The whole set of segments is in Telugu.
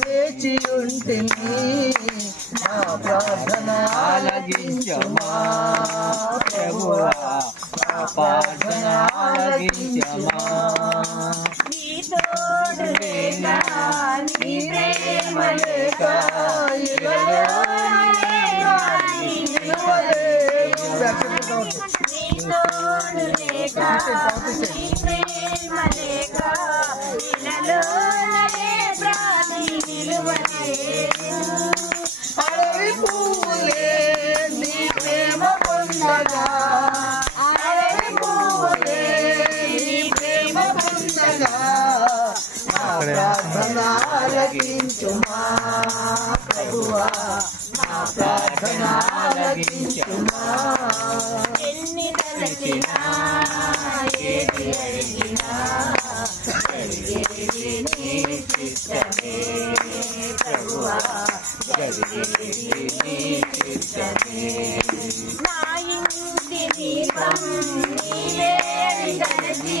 వేచి ఉంటిని నా ప్రార్థన ఆలకించమా ప్రభువా నా ప్రార్థన ఆలకించమా నీ తోడు లేక నీ ప్రేమ లేక అడవి పువ్వులే నీ ప్రేమ పొందగా అడవి పువ్వులే నీ ప్రేమ పొందగా నా ప్రార్థన ఆలకించుమా ప్రభువా నా ప్రార్థన ఆలకించుమా ఎన్ని తలచినా ఏది అడిగినా జరిగేది నీ చిత్తమే ప్రభువా జరిగేది నీ చిత్తమే నా ఇంటి దీపం నీవే గలచి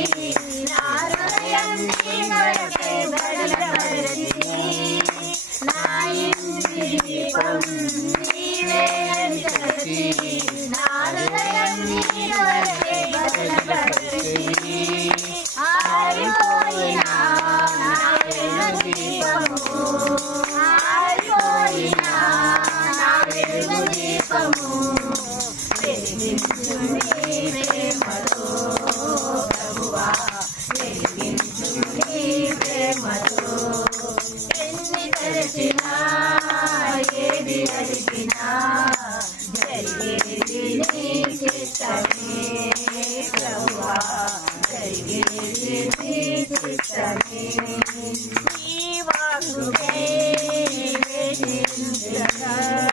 నా హృదయం నీ కొరకే బలపరచి నా ఇంటి దీపం నీవే గలచి నా హృదయం నీ కొరకే బలపరచి ఆరిపోయినా నా వెలుగు దీపము ఆరిపోయినా నా వెలుగు దీపము వెలిగించు నీ ప్రేమతో ప్రభువా వెలిగించు నీ ప్రేమతో ఎన్ని తలచినా ఏది అడిగినా జరిగేది నీ చిత్తమే ప్రభువా జరిగేది నీ చిత్తమే నీ వాక్కుకే